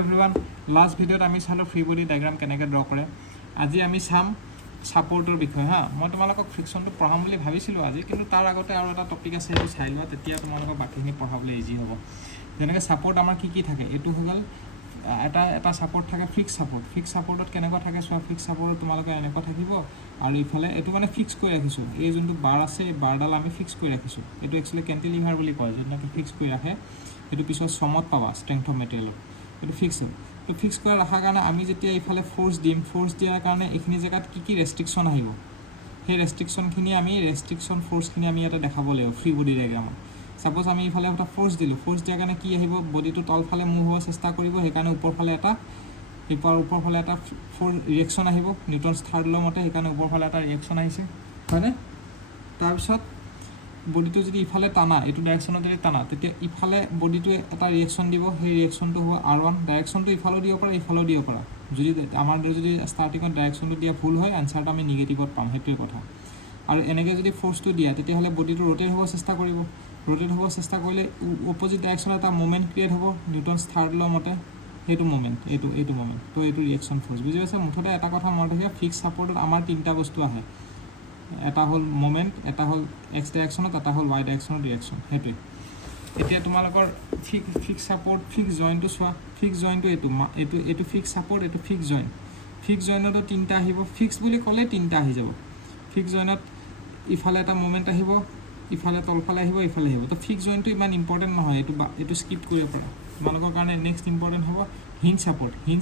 Everyone last ভিডিঅ'ত আমি চালোঁ ফ্ৰী বডি ডায়াগ্ৰাম কেনেকৈ ড্ৰ কৰে আজি আমি চাম ছাপোৰ্টৰ বিষয়ে হা মই তোমালোকক ফ্ৰিকশ্যনটো পঢ়াম বুলি ভাবিছিলোঁ আজি কিন্তু তাৰ আগতে আৰু এটা টপিক আছে সেইটো চাই লোৱা তেতিয়া তোমালোকক বাকীখিনি পঢ়াবলৈ ইজি হ'ব যেনেকৈ ছাপোৰ্ট আমাৰ কি থাকে এইটো হৈ গ'ল এটা ছাপোৰ্ট থাকে ফিক্স ছাপোৰ্টত কেনেকুৱা থাকে চোৱা ফিক্স ছাপোৰ্টত তোমালোকে এনেকুৱা থাকিব আৰু ইফালে এইটো মানে ফিক্স কৰি ৰাখিছোঁ এই যোনটো বাৰ আছে এই বাৰডাল আমি ফিক্স কৰি ৰাখিছোঁ এইটো একচুৱেলি কেণ্টিলিভাৰ বুলি কয় যোনটো ফিক্স কৰি ৰাখে এইটো পিছত চমত পাবা ষ্ট্ৰেংথ অফ মেটেৰিয়েলত এইটো ফিক্স হ'ল তো ফিক্স কৰি ৰখাৰ কাৰণে আমি যেতিয়া এইফালে ফ'ৰ্চ দিয়াৰ কাৰণে এইখিনি জেগাত কি ৰেষ্ট্ৰিকশ্যন আহিব সেই ৰেষ্ট্ৰিকশ্যনখিনি আমি ফ'ৰ্চখিনি আমি ইয়াতে দেখাব লাগিব ফ্ৰী বডি ডায়াগ্ৰামত সাপোজ আমি ইফালে এটা ফ'ৰ্চ দিলোঁ ফ'ৰ্চ দিয়াৰ কাৰণে কি আহিব বডিটো তলফালে মুভ হ'ব চেষ্টা কৰিব সেইকাৰণে ওপৰফালে এটা ৰিয়েকশ্যন আহিব নিউটনছ থাৰ্ড ল' মতে সেইকাৰণে ওপৰফালে এটা ৰিয়েকশ্যন আহিছে হয়নে তাৰপিছত বডিটো যদি ইফালে টানা এইটো ডাইৰেকশ্যনত যদি টানা তেতিয়া ইফালে বডিটোৱে এটা ৰিয়েকশ্যন দিব সেই ৰিয়েকশ্যনটো হ'ব R1 ডাইৰেকশ্যনটো ইফালেও দিব পাৰা ইফালেও দিব পাৰা যদি আমাৰ যদি ষ্টাৰ্টিঙত ডাইৰেকশ্যনটো দিয়া ভুল হয় এনচাৰটো আমি নিগেটিভত পাম সেইটোৱে কথা আৰু এনেকৈ যদি ফ'ৰ্চটো দিয়া তেতিয়াহ'লে বডিটো ৰোটেট হ'ব চেষ্টা কৰিব ৰোটেট হ'ব চেষ্টা কৰিলে অপজিট ডাইৰেকশ্যনত এটা মুভমেণ্ট ক্ৰিয়েট হ'ব নিউটনছ থাৰ্ড ল' মতে সেইটো মুভমেণ্ট এইটো মুভমেণ্ট তো এইটো ৰিয়েকশ্যন ফ'ৰ্চ বুজি পাইছে মুঠতে এটা কথা মনত ৰাখিবা ফিক্স ছাপোৰ্টত আমাৰ তিনিটা বস্তু আহে এটা হ'ল মুভমেণ্ট এটা হ'ল এক্স ডাইৰেকশ্যনত এটা হ'ল ৱাই ডাইৰেকশ্যনত ৰিয়েকশ্যন সেইটোৱে এতিয়া তোমালোকৰ ফিক্স ছাপোৰ্ট ফিক্স জইনটো চোৱা ফিক্স জইনটো এইটো ফিক্স ছাপোৰ্ট এইটো ফিক্স জইনতো তিনিটা আহিব ফিক্স বুলি ক'লে তিনিটা আহি যাব ফিক্স জইনত ইফালে এটা মুভমেণ্ট আহিব ইফালে তলফালে আহিব ইফালে আহিব তো ফিক্স জইনটো ইমান ইম্পৰ্টেণ্ট নহয় এইটো স্কিপ কৰিব পাৰা তোমালোকৰ কাৰণে নেক্সট ইম্পৰ্টেণ্ট হ'ব হিঞ্জ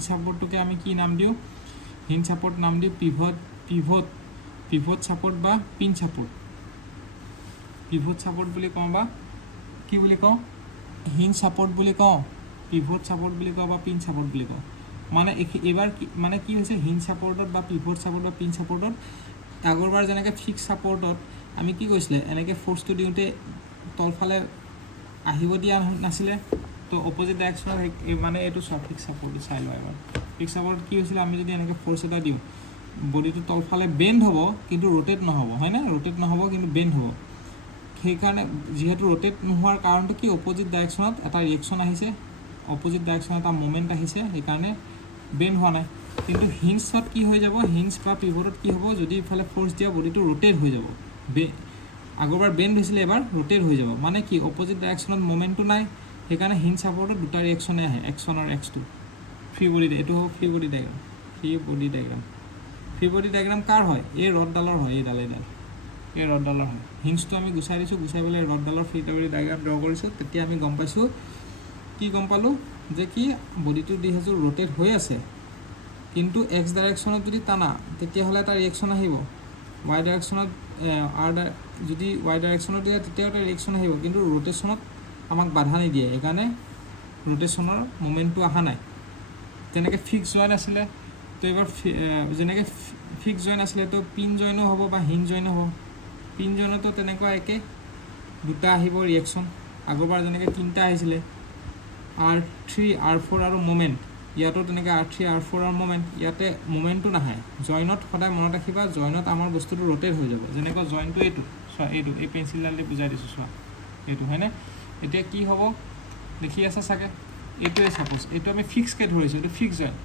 ছাপোৰ্টটোকে আমি কি নাম দিওঁ হিঞ্জ ছাপোৰ্ট নাম দিওঁ পিভট ছাপোৰ্ট বা পিন ছাপোৰ্ট বুলি কওঁ বা কি বুলি কওঁ হিঞ্জ ছাপোৰ্ট বুলি কওঁ পিভট ছাপোৰ্ট বুলি কওঁ বা পিন ছাপোৰ্ট বুলি কওঁ মানে এইবাৰ মানে কি হৈছে হিঞ্জ ছাপোৰ্টত বা পিভট ছাপোৰ্ট বা পিন ছাপোৰ্টত আগৰবাৰ যেনেকৈ ফিক্স ছাপোৰ্টত আমি কি কৈছিলে এনেকৈ ফ'ৰ্চটো দিওঁতে তলফালে আহিব দিয়া নাছিলে তো অপজিট ডাইৰেকশ্যনত মানে এইটো চোৱা ফিক্স ছাপোৰ্টটো চাই লোৱা এবাৰ ফিক্স ছাপোৰ্টত কি হৈছিলে আমি যদি এনেকৈ ফ'ৰ্চ এটা দিওঁ বডিটো তলফালে বেণ্ড হ'ব কিন্তু ৰোটেট নহ'ব হয়নে ৰোটেট নহ'ব কিন্তু বেণ্ড হ'ব সেইকাৰণে যিহেতু ৰোটেট নোহোৱাৰ কাৰণটো কি অপজিট ডাইৰেকশ্যনত এটা ৰিয়েকশ্যন আহিছে অপজিট ডাইৰেকশ্যনত এটা মুভমেণ্ট আহিছে সেইকাৰণে বেণ্ড হোৱা নাই কিন্তু হিঞ্জত কি হৈ যাব হিঞ্জ বা পিভটত কি হ'ব যদি ইফালে ফ'ৰ্চ দিয়া বডিটো ৰোটেট হৈ যাব আগৰবাৰ বেণ্ড হৈছিলে এবাৰ ৰোটেট হৈ যাব মানে কি অপজিট ডাইৰেকশ্যনত মুভমেণ্টটো নাই সেইকাৰণে হিঞ্জ ছাপোৰ্টত দুটা ৰিয়েকশ্যনে আহে X1 আৰু X2 ফ্ৰী বডি ডায়েগ্ৰাম কাৰ হয় এই ৰডডালৰ হয় এই ৰডডালৰ হয় হিঞ্জটো আমি গুচাই দিছোঁ গুচাই পেলাই ৰডডালৰ ফ্ৰী বডি ডায়েগ্ৰাম ড্ৰ কৰিছোঁ তেতিয়া আমি গম পালোঁ যে কি বডিটো যিহেতু ৰোটেট হৈ আছে কিন্তু এক্স ডাইৰেকশ্যনত যদি টানা তেতিয়াহ'লে এটা ৰিয়েকশ্যন আহিব ৱাই ডাইৰেকশ্যনত যদি ৱাই ডাইৰেকশ্যনত দিয়ে তেতিয়াও এটা ৰিয়েকশ্যন আহিব কিন্তু ৰোটেশ্যনত আমাক বাধা নিদিয়ে সেইকাৰণে ৰোটেশ্যনৰ মুভমেণ্টটো অহা নাই যেনেকৈ ফিক্স জইন আছিলে তো এইবাৰ যেনেকৈ ফিক্স জইন আছিলে তো পিন জইনো হ'ব বা হিঞ্জ জইনো হ'ব পিন জইনতো তেনেকুৱা একে দুটা আহিব ৰিয়েকশ্যন আগৰবাৰ যেনেকৈ তিনিটা আহিছিলে R3 R4 আৰু মুভমেণ্ট ইয়াতো তেনেকৈ R3 R4 আৰু মুভমেণ্ট ইয়াতে মুভমেণ্টটো নাহে জইনত সদায় মনত ৰাখিবা জইনত আমাৰ বস্তুটো ৰোটেট হৈ যাব যেনেকৈ জইনটো এইটো চোৱা এইটো এই পেঞ্চিলডাল দি বুজাই দিছোঁ চোৱা এইটো হয়নে এতিয়া কি হ'ব দেখি আছে চাগে এইটোৱে ছাপ'জ এইটো আমি ফিক্সকৈ ধৰিছোঁ এইটো ফিক্স জইন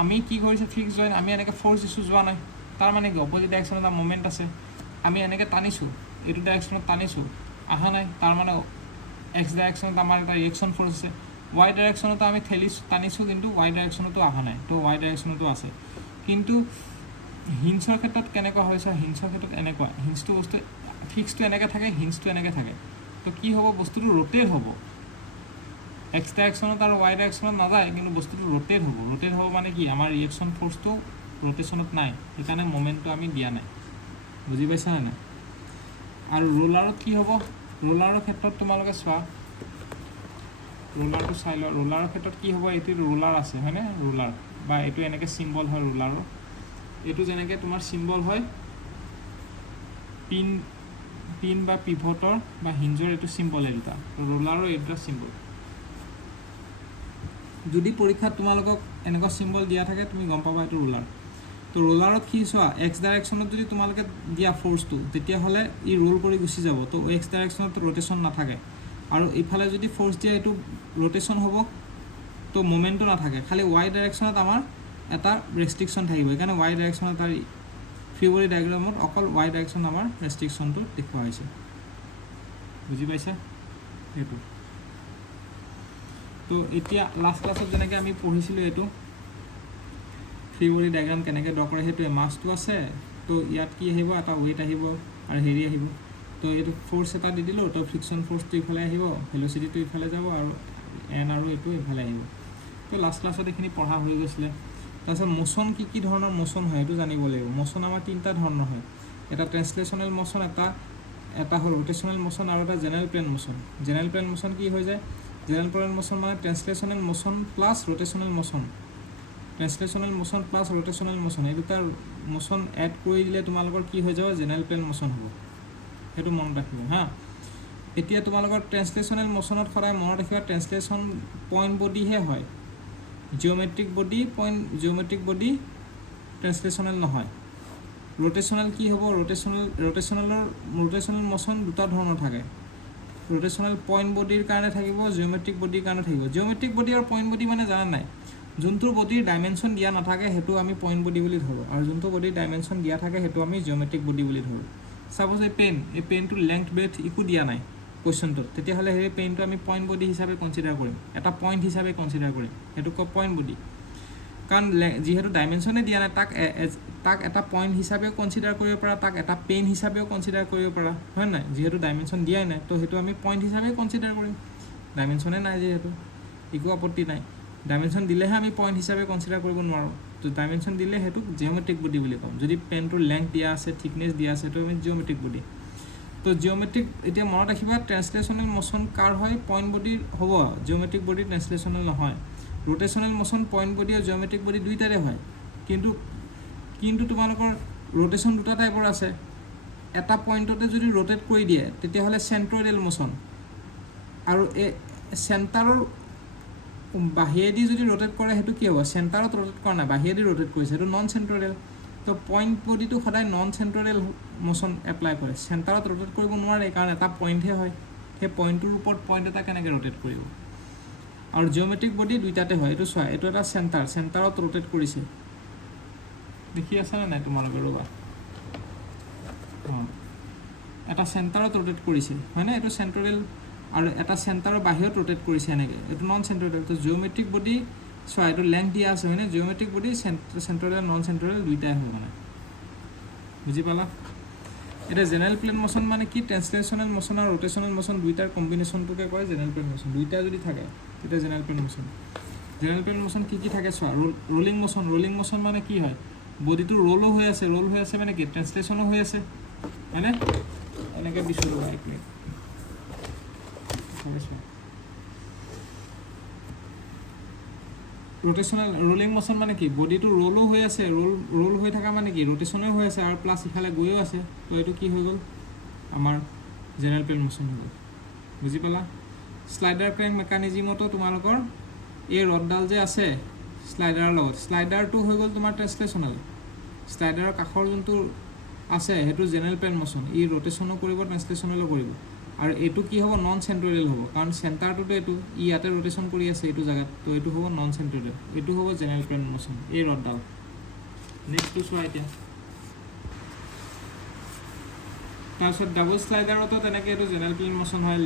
আমি কি কৰিছোঁ ফিক্স জইন আমি এনেকৈ ফ'ৰ্চ দিছোঁ যোৱা নাই তাৰমানে কি অপজিট ডাইৰেকশ্যনত এটা মুভমেণ্ট আছে আমি এনেকৈ টানিছোঁ এইটো ডাইৰেকশ্যনত টানিছোঁ অহা নাই তাৰমানে এক্স ডাইৰেকশ্যনত আমাৰ এটা ৰিয়েকশ্যন ফ'ৰ্চ আছে ৱাই ডাইৰেকশ্যনতো আমি টানিছোঁ কিন্তু ৱাই ডাইৰেকশ্যনতো অহা নাই তো ৱাই ডাইৰেকশ্যনতো আছে কিন্তু হিঞ্জৰ ক্ষেত্ৰত কেনেকুৱা হৈছে হিঞ্জৰ ক্ষেত্ৰত এনেকুৱা হিঞ্জটো বস্তু ফিক্সটো এনেকৈ থাকে হিঞ্জটো এনেকৈ থাকে তো কি হ'ব বস্তুটো ৰোটেট হ'ব এক্স ডাইৰেকশ্যনত আৰু ৱাই ডাইৰেকশ্যনত নাযায় কিন্তু বস্তুটো ৰোটেট হ'ব মানে কি আমাৰ ৰিয়েকশ্যন ফ'ৰ্চটো ৰোটেশ্যনত নাই সেইকাৰণে মুভমেণ্টটো আমি দিয়া নাই বুজি পাইছা নে নাই আৰু ৰোলাৰত কি হ'ব ৰোলাৰৰ ক্ষেত্ৰত তোমালোকে চোৱা ৰোলাৰটো চাই লোৱা ৰোলাৰৰ ক্ষেত্ৰত কি হ'ব এইটো ৰোলাৰ আছে হয়নে ৰোলাৰ বা এইটো এনেকৈ চিম্বল হয় ৰোলাৰৰ এইটো যেনেকৈ তোমাৰ চিম্বল হয় পিন বা পিভটৰ বা হিঞ্জৰ এইটো চিম্বল এই দুটা ৰোলাৰৰ এই দুটা চিম্বল যদি পৰীক্ষাত তোমালোকক এনেকুৱা চিম্বল দিয়া থাকে তুমি গম পাবা এইটো ৰোলাৰ তো ৰোলাৰত কি চোৱা এক্স ডাইৰেকশ্যনত যদি তোমালোকে দিয়া ফ'ৰ্চটো তেতিয়াহ'লে ই ৰোল কৰি গুচি যাব তো এক্স ডাইৰেকশ্যনত ৰোটেশ্যন নাথাকে আৰু ইফালে যদি ফ'ৰ্চ দিয়া এইটো ৰোটেশ্যন হ'ব তো মোমেণ্টটো নাথাকে, খালি y ডাইৰেকশ্যনত আমাৰ এটা ৰেষ্ট্ৰিকশ্যন থাকিব, সেইকাৰণে y ডাইৰেকশ্যনত তাৰ ফ্ৰী বডি ডায়েগ্ৰামত অকল y ডাইৰেকশ্যন আমাৰ ৰেষ্ট্ৰিকশ্যনটো দেখুওৱা হৈছে। বুজি পাইছা সেইটো? তো এতিয়া লাষ্ট ক্লাছত যেনেকৈ আমি পঢ়িছিলোঁ এইটো ফ্ৰী বডি ডায়েগ্ৰাম কেনেকৈ ড্ৰ কৰে, সেইটোৱে মাছটো আছে, তো ইয়াত কি আহিব, এটা ৱেইট আহিব আৰু হেৰি আহিব, তো এইটো ফ'ৰ্চ এটা দি দিলোঁ, তো ফ্ৰিকশ্যন ফ'ৰ্চটো ইফালে আহিব, ভেলচিটিটো ইফালে যাব আৰু এন আৰু এইটো ইফালে আহিব। তো লাষ্ট ক্লাছত এইখিনি পঢ়া হৈ গৈছিলে। তাৰপিছত মোশ্যন কি ধৰণৰ মোশ্যন হয় সেইটো জানিব লাগিব। মোশ্যন আমাৰ তিনিটা ধৰণৰ হয়, এটা ট্ৰেন্সলেশ্যনেল মোশ্যন, এটা হ'ল ৰোটেশ্যনেল মোশ্যন আৰু এটা general plane motion. General plane motion কি হৈ যায়, জেনেৰেল প্লেন মোশ্যন মানে translational motion plus rotational motion, translational motion plus rotational motion, এই দুটা মোশ্যন এড কৰি দিলে তোমালোকৰ কি হৈ যাব, জেনেৰেল প্লেন মোশ্যন হ'ব। সেইটো মনত ৰাখিব হা। এতিয়া তোমালোকৰ ট্ৰেন্সলেশ্যনেল মোশ্যনত সদায় মনত ৰাখিবা ট্ৰেন্সলেশ্যন পইণ্ট বডিহে হয়, জিঅ'মেট্ৰিক বডি ট্ৰেন্সলেশ্যনেল নহয়। ৰোটেশ্যনেল কি হ'ব, ৰোটেশ্যনেল মোশ্যন দুটা ধৰণৰ থাকে, ৰোটেশ্যনেল পইণ্ট বডিৰ কাৰণে থাকিব, জিঅ'মেট্ৰিক বডিৰ কাৰণে থাকিব। জিঅ'মেট্ৰিক বডি আৰু পইণ্ট বডি মানে জানা নাই, যোনটো বডিৰ ডাইমেনশ্যন দিয়া নাথাকে সেইটো আমি পইণ্ট বডি বুলি ধৰোঁ, আৰু যোনটো বডিৰ ডাইমেনশ্যন দিয়া থাকে সেইটো আমি জিঅ'মেট্ৰিক বডি বুলি ধৰোঁ। চাপ'জ এই পেনটোৰ লেংথ ব্ৰেথ একো দিয়া নাই কুৱেশ্যনটোত, তেতিয়াহ'লে সেই পেনটো আমি পইণ্ট বডি হিচাপে কনচিডাৰ কৰিম, এটা পইণ্ট হিচাপে কনচিডাৰ কৰিম, সেইটো কয় পইণ্ট বডি। কাৰণ যিহেতু ডাইমেনশ্যনে দিয়া নাই, তাক এটা পইণ্ট হিচাপেও কনচিডাৰ কৰিব পাৰা, তাক এটা পেন হিচাপেও কনচিডাৰ কৰিব পাৰা, হয় নাই? যিহেতু ডাইমেনশ্যন দিয়াই নাই, তো সেইটো আমি পইণ্ট হিচাপে কনচিডাৰ কৰিম, ডাইমেনশ্যনে নাই যিহেতু, একো আপত্তি নাই। ডাইমেনশ্যন দিলেহে আমি পইণ্ট হিচাপে কনচিডাৰ কৰিব নোৱাৰোঁ, তো ডাইমেনশ্যন দিলে সেইটোক জিঅ'মেট্ৰিক বডি বুলি ক'ম। যদি পেনটোৰ লেংথ দিয়া আছে, থিকনেছ দিয়া আছে, সেইটো আমি জিঅ'মেট্ৰিক বডি। তো জিঅ'মেট্ৰিক, এতিয়া মনত ৰাখিবা ট্ৰেন্সলেশ্যনেল মোশ্যন কাৰ হয়, পইণ্ট বডিৰ হ'ব, জিঅ'মেট্ৰিক বডি ট্ৰেন্সলেশ্যনেল নহয়। ৰোটেশ্যনেল মোশ্যন পইণ্ট বডি আৰু জিঅ'মেট্ৰিক বডি দুইটাৰে হয়, কিন্তু তোমালোকৰ ৰোটেশ্যন দুটা টাইপৰ আছে। এটা পইণ্টতে যদি ৰোটেট কৰি দিয়ে তেতিয়াহ'লে চেণ্ট্ৰইডেল মোশ্যন, আৰু এই চেণ্টাৰৰ বাহিৰেদি যদি ৰোটেট কৰে সেইটো কি হ'ব, চেণ্টাৰত ৰোটেট কৰা নাই, বাহিৰেদি ৰোটেট কৰিছে, সেইটো নন চেণ্ট্ৰইডেল। তো পইণ্ট বডিটো সদায় নন চেণ্ট্ৰইডেল মোশ্যন এপ্লাই কৰে, চেণ্টাৰত ৰোটেট কৰিব নোৱাৰে কাৰণ এটা পইণ্টহে হয়, সেই পইণ্টটোৰ ওপৰত পইণ্ট এটা কেনেকৈ ৰোটেট কৰিব। আৰু জিঅ'মেট্ৰিক বডি দুইটাতে হয়, এইটো চোৱা, এইটো এটা চেণ্টাৰত ৰোটেট কৰিছে, দেখি আছেনে নাই তোমালোকে, ৰ'বা, অঁ, এটা চেণ্টাৰত ৰোটেট কৰিছে হয়নে, এইটো চেণ্ট্ৰইডেল, আৰু এটা চেণ্টাৰৰ বাহিৰত ৰোটেট কৰিছে এনেকৈ, এইটো নন চেণ্ট্ৰইডেল। তো জিঅ'মেট্ৰিক বডি চোৱা, এইটো লেংথ দিয়া আছে হয়নে, জিঅ'মেট্ৰিক বডি চেণ্ট্ৰইডেল নন চেণ্ট্ৰইডেল দুইটাই হয় মানে, বুজি পালা? এতিয়া জেনেৰেল প্লেন মোশ্যন মানে কি, ট্ৰেন্সলেশ্যনেল মোশ্যন আৰু ৰোটেশ্যনেল মোশ্যন দুইটাৰ কম্বিনেশ্যনটোকে কয় জেনেৰেল প্লেন মোশ্যন। দুইটা যদি থাকে তেতিয়া general plane motion. General plane motion কি থাকে চোৱা, ৰোলিং মোশ্যন মানে কি হয়, বডিটো ৰোলো হৈ আছে মানে কি, ট্ৰেন্সলেশ্যনো হৈ আছে হয়নে, এনেকৈ দিছোঁ ৰ'বা এক মিনিট, ৰোটেশ্যনেল ৰোলিং মোশ্যন মানে কি, বডিটো ৰোলো হৈ আছে, ৰোল হৈ থকা মানে কি, ৰোটেশ্যনো হৈ আছে আৰু প্লাছ ইফালে গৈও আছে, তো এইটো কি হৈ গ'ল আমাৰ জেনেৰেল প্লেন মোশ্যন হৈ গ'ল। বুজি পালা? শ্লাইডাৰ ক্ৰেংক মেকানিজিমতো তোমালোকৰ এই ৰডডাল যে আছে শ্লাইডাৰৰ লগত, শ্লাইডাৰটো হৈ গ'ল তোমাৰ ট্ৰেন্সলেশ্যনেল, শ্লাইডাৰৰ কাষৰ যোনটো আছে সেইটো জেনেৰেল প্লেন মোশ্যন, ই ৰোটেশ্যনো কৰিব ট্ৰেন্সলেশ্যনেলো কৰিব, আৰু এইটো কি হ'ব, নন চেণ্ট্ৰইডেল হ'ব, কাৰণ চেণ্টাৰটোতো এইটো, ই ইয়াতে ৰোটেশ্যন কৰি আছে এইটো জেগাত, তো এইটো হ'ব নন চেণ্ট্ৰইডেল, এইটো হ'ব জেনেৰেল প্লেন মোশ্যন, এই ৰডডাল। নেক্সটটো চোৱা এতিয়া, তাৰপিছত ডাবল শ্লাইডাৰতো তেনেকৈ এইটো জেনেৰেল প্লেন মোশ্যন হয়।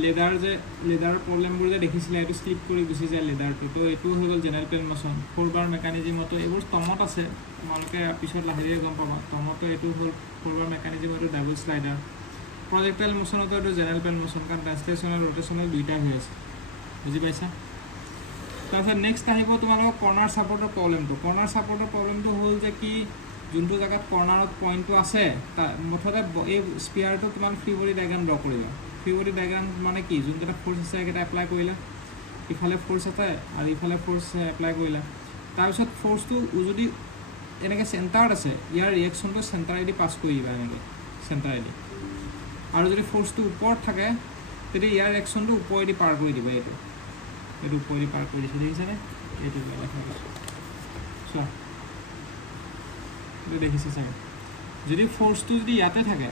লেডাৰৰ প্ৰব্লেমবোৰ যে দেখিছিলে, এইটো স্লিপ কৰি গুচি যায় লেডাৰটো, তো এইটো হৈ গ'ল জেনেৰেল প্লেন মোশ্যন। 4 বাৰ মেকানিজিমতো এইবোৰ টমত আছে, তোমালোকে পিছত লাহে লাহে গম পাবা, টমতো এইটো হ'ল 4 বাৰ মেকানিজিম, এইটো ডাবল শ্লাইডাৰ। প্ৰজেক্টাইল মোশ্যনতো এইটো জেনেৰেল প্লেন মোশ্যন, কাৰণ ট্ৰেন্সলেশ্যনেল ৰোটেশ্যনেল দুইটাই হৈ আছে, বুজি পাইছা? তাৰপিছত নেক্সট আহিব তোমালোকৰ কৰ্নাৰ ছাপৰ্টৰ প্ৰব্লেমটো। কৰ্নাৰ ছাপৰ্টৰ প্ৰব্লেমটো হ'ল যে কি, যোনটো জেগাত কৰ্নাৰত পইণ্টটো আছে মুঠতে এই স্পিয়াৰটো তোমাক ফ্ৰী বডি ডায়েগ্ৰাম ড্ৰ কৰিবা। ফ্ৰী বডি ডায়েগ্ৰাম মানে কি, যোনকেইটা ফ'ৰ্চ আছে সেইকেইটা এপ্লাই কৰিলা, ইফালে ফ'ৰ্চ এটা আৰু ইফালে ফ'ৰ্চ এপ্লাই কৰিলা। তাৰপিছত ফ'ৰ্চটো যদি এনেকৈ চেণ্টাৰত আছে, ইয়াৰ ৰিয়েকশ্যনটো চেণ্টাৰেদি পাছ কৰি দিবা, এনেকৈ চেণ্টাৰেদি। আৰু যদি ফ'ৰ্চটো ওপৰত থাকে তেতিয়া ইয়াৰ ৰিয়েকশ্যনটো ওপৰেদি পাৰ কৰি দিবা, এইটো ওপৰেদি পাৰ কৰি দিছে, দেখিছেনে? এইটো চোৱা, এইটো দেখিছে চাগে। যদি ফ'ৰ্চটো যদি ইয়াতে থাকে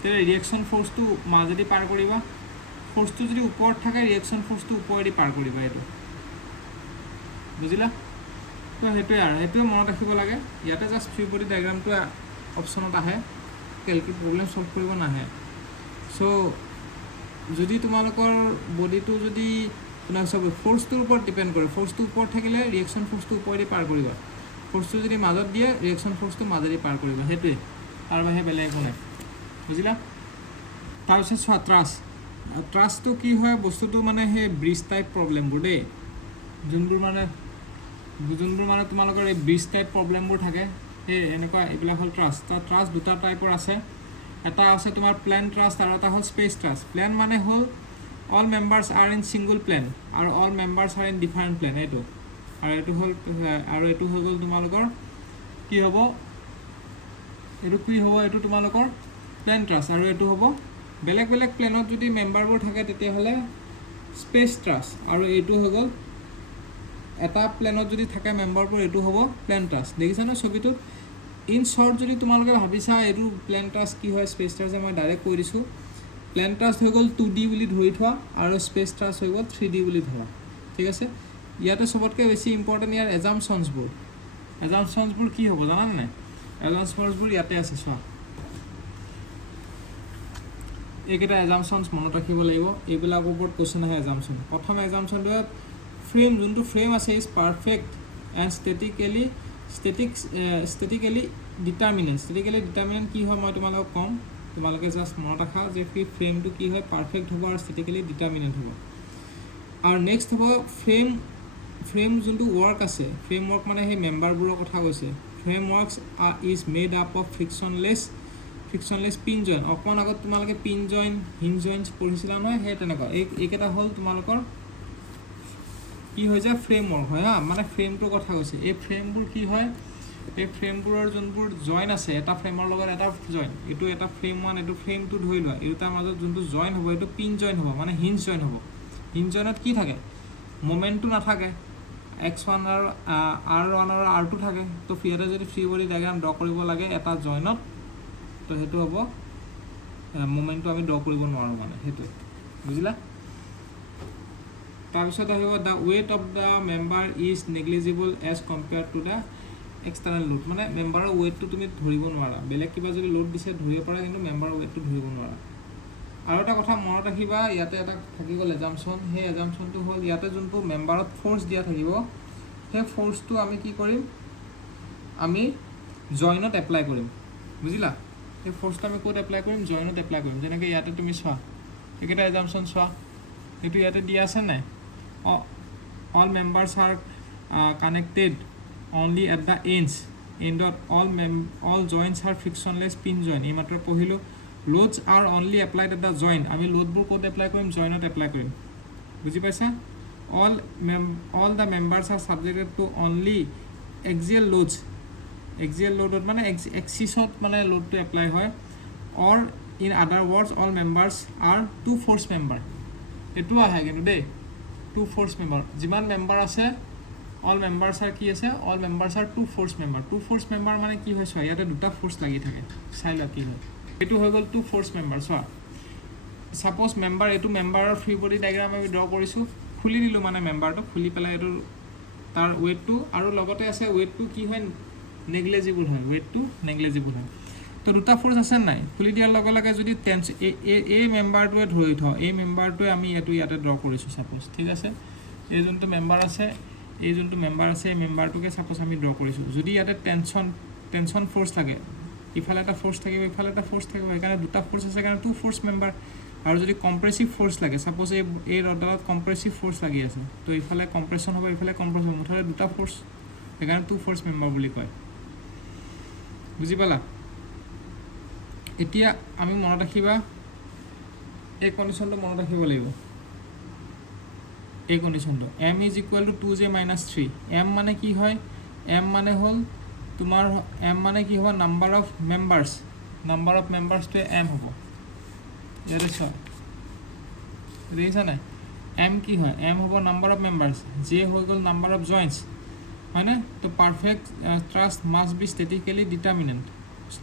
তেতিয়া ৰিয়েকশ্যন ফ'ৰ্চটো মাজেদি পাৰ কৰিবা, ফ'ৰ্চটো যদি ওপৰত থাকে ৰিয়েকশ্যন ফ'ৰ্চটো ওপৰেদি পাৰ কৰিবা, এইটো বুজিলা তো সেইটোৱে আৰু সেইটোৱে মনত ৰাখিব লাগে ইয়াতে জাষ্ট ফ্ৰী বডি ডায়েগ্ৰামটো অপশ্যনত আহে কেলকুলেট প্ৰব্লেম সলভ কৰিব নাহে চ' যদি তোমালোকৰ বডিটো যদি চব ফ'ৰ্চটোৰ ওপৰত ডিপেণ্ড কৰে ফ'ৰ্চটোৰ ওপৰত থাকিলে ৰিয়েকশ্যন ফ'ৰ্চটো ওপৰেদি পাৰ কৰিবা ফ'ৰ্চটো যদি মাজত দিয়ে ৰিয়েকশ্যন ফ'ৰ্চটো মাজেদি পাৰ কৰিবা সেইটোৱে তাৰ বাহিৰে বেলেগ একো নাই বুজিলা তাৰপিছত চোৱা ট্ৰাছটো কি হয় বস্তুটো মানে সেই ব্ৰিজ টাইপ প্ৰব্লেমবোৰ দেই যোনবোৰ মানে তোমালোকৰ এই ব্ৰিজ টাইপ প্ৰব্লেমবোৰ থাকে সেই এনেকুৱা এইবিলাক হ'ল ট্ৰাছ দুটা টাইপৰ আছে এটা আছে তোমাৰ প্লেন ট্ৰাষ্ট আৰু এটা হ'ল স্পেচ ট্ৰাষ্ট প্লেন মানে হ'ল all members are in single plane আৰু all members are in different plane এইটো আৰু এইটো হৈ গ'ল তোমালোকৰ কি হ'ব এইটো তোমালোকৰ প্লেন ট্ৰাষ্ট আৰু এইটো হ'ব বেলেগ বেলেগ প্লেনত যদি মেম্বাৰবোৰ থাকে তেতিয়াহ'লে স্পেচ ট্ৰাষ্ট আৰু এইটো হৈ গ'ল এটা প্লেনত যদি থাকে মেম্বাৰবোৰ এইটো হ'ব প্লেন ট্ৰাষ্ট দেখিছা ন ছবিটোত ইন শ্বৰ্ট যদি তোমালোকে ভাবিছা এইটো প্লেন ট্ৰাষ্ট কি হয় স্পেচ ট্ৰাষ্ট মই ডাইৰেক্ট কৈ দিছোঁ প্লেন ট্ৰাষ্ট হৈ গ'ল 2D বুলি ধৰি থোৱা আৰু স্পেচ ট্ৰাষ্ট হৈ গ'ল 3D বুলি ধৰা ঠিক আছে ইয়াতে চবতকৈ বেছি ইম্পৰ্টেণ্ট ইয়াৰ এজাম্পশ্যনছবোৰ কি হ'ব জানানে নাই এজাম্পশ্যনছবোৰ ইয়াতে আছে চোৱা এইকেইটা এজাম্পশ্যনছ মনত ৰাখিব লাগিব এইবিলাকৰ ওপৰত কুৱেশ্যন আহে এজাম্পশ্যন প্ৰথম এজাম্পশ্যনটো যোনটো ফ্ৰেম আছে ইজ পাৰফেক্ট এণ্ড ষ্টেটিকেলি ডিটাৰমিনেণ্ট কি হয় মই তোমালোকক ক'ম তোমালোকে জাষ্ট মনত ৰাখা যে ফ্ৰেমটো কি হয় পাৰফেক্ট হ'ব আৰু ষ্টেটিকেলি ডিটাৰমিনেণ্ট হ'ব আৰু নেক্সট হ'ব ফ্ৰেম যোনটো ৱৰ্ক আছে ফ্ৰেমৱৰ্ক মানে সেই মেম্বাৰবোৰৰ কথা কৈছে frameworks is made up of frictionless pin joint অকণমান আগত তোমালোকে পিন জইন হিন জইন পঢ়িছিলা নহয় সেই তেনেকুৱা এইকেইটা হ'ল তোমালোকৰ কি হৈ যায় ফ্ৰেমৱৰ্ক হয় হা মানে ফ্ৰেমটোৰ কথা কৈছে এই ফ্ৰেমবোৰ কি হয় এই ফ্ৰেমবোৰৰ যোনবোৰ জইন আছে এটা ফ্ৰেমৰ লগত এটা জইন এইটো এটা ফ্ৰেম 1 এইটো ফ্ৰেম 2 ধৰি লোৱা এই দুটাৰ মাজত যোনটো জইন হ'ব এইটো পিন জইন হ'ব মানে হিঞ্জ জইন হ'ব হিঞ্জ জইনত কি থাকে মোমেণ্টটো নাথাকে x1 আৰু r1 আৰু r2 থাকে তো ইয়াতে যদি ফ্ৰী বডি ডায়েগ্ৰাম ড্ৰ কৰিব লাগে এটা জইনত তো সেইটো হ'ব মোমেণ্টটো আমি ড্ৰ কৰিব নোৱাৰোঁ মানে সেইটোৱে বুজিলা তাৰপিছত আহিব the weight of the member is negligible as compared to the external load মানে মেম্বাৰৰ ৱেইটটো তুমি ধৰিব নোৱাৰা বেলেগ কিবা যদি লোড দিছে ধৰিব পাৰা কিন্তু মেম্বাৰৰ ৱেইটটো ধৰিব নোৱাৰা আৰু এটা কথা মনত ৰাখিবা ইয়াতে এটা থাকি গ'ল এজাম্পশ্যন সেই এজাম্পশ্যনটো হ'ল ইয়াতে যোনটো মেম্বাৰত ফ'ৰ্চ দিয়া থাকিব সেই ফ'ৰ্চটো আমি কি কৰিম আমি জইনত এপ্লাই কৰিম বুজিলা সেই ফ'ৰ্চটো আমি ক'ত এপ্লাই কৰিম জইনত এপ্লাই কৰিম যেনেকৈ ইয়াতে তুমি চোৱা এইকেইটা এজাম্পশ্যন চোৱা সেইটো ইয়াতে দিয়া আছে নাই all members are connected only at the এণ্ডত all joints are frictionless pin joint এই মাত্ৰ পঢ়িলোঁ loads are only applied at the joint আমি লোডবোৰ ক'ত এপ্লাই কৰিম জইনত এপ্লাই কৰিম বুজি পাইছা all the members are subjected to only axial লোডত মানে এক্সিছত মানে লোডটো এপ্লাই হয় or in other words all members are two force member এইটো আহে কিন্তু দেই টু ফ'ৰ্চ মেম্বাৰ যিমান মেম্বাৰ আছে অল মেম্বাৰ্ছ আৰ কি আছে all members are two force member মানে কি হয় চোৱা ইয়াতে দুটা ফ'ৰ্চ লাগি থাকে চাই লোৱা কি হয় এইটো হৈ গ'ল টু ফ'ৰ্চ মেম্বাৰ চোৱা ছাপ'জ মেম্বাৰ এইটো মেম্বাৰৰ ফ্ৰী বডি ডায়েগ্ৰাম আমি ড্ৰ কৰিছোঁ খুলি দিলোঁ মানে মেম্বাৰটো খুলি পেলাই এইটো তাৰ ৱেইটটো আৰু লগতে আছে ৱেইটটো কি হয় নেগলেজিবল হয় তো দুটা ফ'ৰ্চ আছে নাই খুলি দিয়াৰ লগে লগে যদি এই মেম্বাৰটোৱে ধৰি থওঁ এই মেম্বাৰটোৱে আমি ইয়াতে ড্ৰ কৰিছোঁ ছাপ'জ ঠিক আছে এই যোনটো মেম্বাৰ আছে এই মেম্বাৰটোকে ছাপ'জ আমি ড্ৰ কৰিছোঁ যদি ইয়াতে টেনশ্যন ফ'ৰ্চ থাকে ইফালে এটা ফ'ৰ্চ থাকিব ইফালে এটা ফ'ৰ্চ থাকিব সেইকাৰণে দুটা ফ'ৰ্চ আছে কাৰণে টু ফ'ৰ্চ মেম্বাৰ আৰু যদি কম্প্ৰেছিভ ফ'ৰ্চ লাগে ছাপ'জ এই ৰডডালত কম্প্ৰেছিভ ফ'ৰ্চ লাগি আছে তো ইফালে কম্প্ৰেশ্যন হ'ব ইফালে কম্প্ৰেশ্যন মুঠতে দুটা ফ'ৰ্চ সেইকাৰণে টু ফ'ৰ্চ মেম্বাৰ বুলি কয় বুজি পালা এতিয়া আমি মনত ৰাখিবা এই কণ্ডিশ্যনটো মনত ৰাখিব লাগিব এই কণ্ডিশ্যনটো m is equal to 2j - 3 m মানে কি হয় m মানে হ'ল তোমাৰ m মানে কি হ'ব নাম্বাৰ অফ মেম্বাৰ্ছটোৱে m হ'ব ইয়াতে চোৱা দেখিছা নাই m কি হয় m হ'ব নাম্বাৰ অফ মেম্বাৰ্ছ j হৈ গ'ল নাম্বাৰ অফ জইণ্টছ হয়নে তো perfect truss must be statically determinant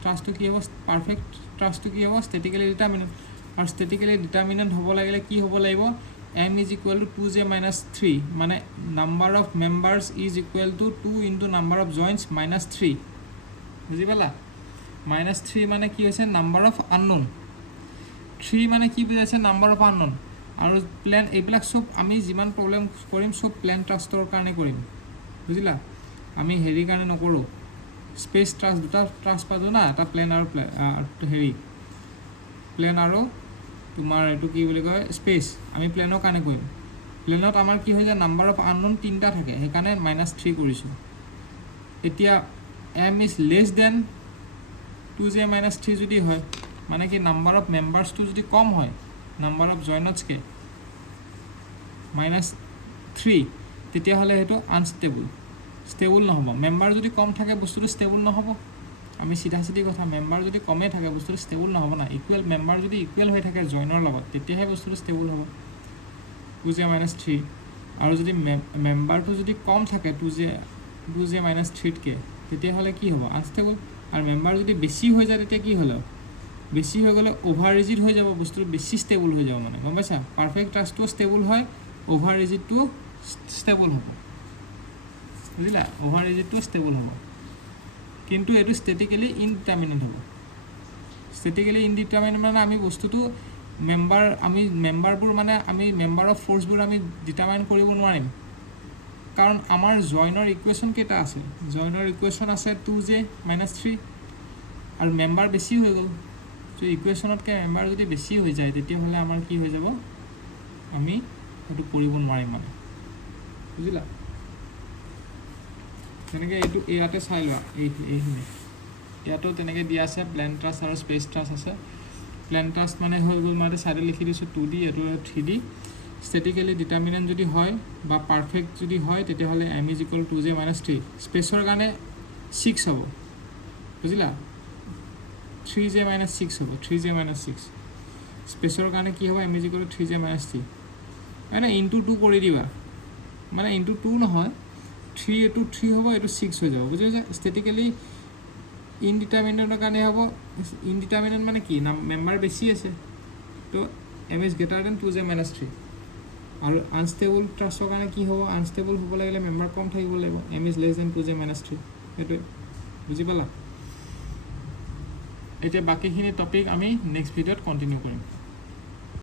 ট্ৰাষ্টটো কি হ'ব পাৰফেক্ট ট্ৰাষ্টটো কি হ'ব ষ্টেটিকেলি ডিটাৰমিনেণ্ট আৰু ষ্টেটিকেলি ডিটাৰমিনেণ্ট হ'ব লাগিলে কি হ'ব লাগিব m is equal to 2j minus 3 মানে number of members is equal to 2 into number of joins minus 3 বুজি পালা minus 3 মানে কি হৈছে number of unknown 3 মানে কি বুজাইছে number of unknown আৰু প্ল্যান এইবিলাক সব আমি যিমান প্ৰবলেম কৰিম সব প্ল্যান ট্ৰাষ্টৰ কাৰণে কৰিম বুজিলা আমি হেৰি কাৰণে নকৰো স্পেস ট্ৰাষ্ট দুটা ট্ৰাষ্ট পাজো না এটা প্ল্যান আৰু হেৰি প্ল্যান আৰু তোমাৰ এটো কি বুলি কয় স্পেস আমি প্ল্যানৰ কাৰণে কৰিম প্ল্যানত আমাৰ কি হৈ যায় নাম্বাৰ অফ আননোন তিনটা থাকে হেকানে -3 কৰিছো এতিয়া m is less than 2j - 3 যদি হয় মানে কি নাম্বাৰ অফ মেম্বাৰস টু যদি কম হয় নাম্বাৰ অফ জয়েন্টস কে -3 তেতিয়া হলে হেতু আনস্টেবল স্টেবল নহব মেম্বাৰ যদি কম থাকে বস্তুটো স্টেবল নহব আমি সিধা সিধি কথা মেম্বাৰ যদি কমে থাকে বস্তুটো স্টেবল নহব না ইকুৱেল মেম্বাৰ যদি ইকুৱেল হৈ থাকে জয়েনৰ লগত তেতিয়াহে বস্তুটো স্টেবল হ'ব 2j - 3 আৰু যদি মেম্বাৰটো যদি কম থাকে 2j - 3 কে তেতিয়া হলে কি হ'ব আনস্টেবল আৰু মেম্বাৰ যদি বেছি হৈ যায় তেতিয়া কি হলো বেছি হৈ গলে ওভাৰ ৰিজিড হৈ যাব বস্তুটো বেছি স্টেবল হৈ যাব মানে গম পাইছা পারফেক্ট ট্ৰাষ্টটো স্টেবল হয় ওভাৰ ৰিজিডটো স্টেবল হ'ব বুজিলা ওভাৰ ৰিজিডটো স্টেবল হ'ব কিন্তু এটো স্ট্যাটিক্যালি ইনডিটাৰমিনেট হ'ব স্ট্যাটিক্যালি ইনডিটাৰমিনেট মানে আমি বস্তুটো মেম্বাৰবোৰ মানে আমি মেম্বাৰ অফ ফোৰ্সবোৰ আমি ডিটাৰমাইন কৰিব নোৱাৰিম কাৰণ আমাৰ জয়েনৰ ইকুৱেশ্যন কেটা আছে জয়েনৰ ইকুৱেশ্যন আছে 2j - 3 আৰু মেম্বাৰ বেছি হৈ গ'ল তো ইকুৱেশ্যনতকে মেম্বাৰ যদি বেছি হৈ যায় তেতিয়া হলে আমাৰ কি হৈ যাব আমি এটো কৰিব নোৱাৰিম মানে বুজিলা তেনেকে এটো ইয়াতে চাই লোৱা এইখিনি ইয়াতো তেনেকে দিয়া আছে প্ল্যান ট্ৰাষ্ট আৰু স্পেস ট্ৰাষ্ট আছে প্ল্যান ট্ৰাষ্ট মানে হৈ গ'ল মানে সাইডে লিখি দিছো 2D এটো 3D স্ট্যাটিক্যালি ডিটারমিনেন্ট যদি হয় বা পারফেক্ট যদি হয় তেতিয়া হলে m is equal to 2j - 3 স্পেসৰ কাৰণে 6 হ'ব বুজিলা 3j - 6 হ'ব 3j - 6 স্পেসৰ কাৰণে কি হ'ব m is equal to 3j - 3 মানে ইনটু 2 কৰি দিবা মানে ইনটু 2 নহয় 3 এটো 3 হ'ব এটো 6 হৈ যাব বুজিছা স্ট্যাটিক্যালি ইনডিটাৰমিনেটৰ কাৰণে হ'ব ইনডিটাৰমিনেট মানে কি না মেম্বাৰ বেছি আছে তো m is greater than 2j - 3 আৰু আনস্টেবল ট্ৰাষ্টৰ কাৰণে কি হ'ব আনস্টেবল হ'ব লাগিলে মেম্বাৰ কম থাকিব লাগিব m is less than 2j - 3 এটো বুজি পালা এতিয়া বাকিখিনি টপিক আমি নেক্সট ভিডিঅ'ত কন্টিনিউ কৰিম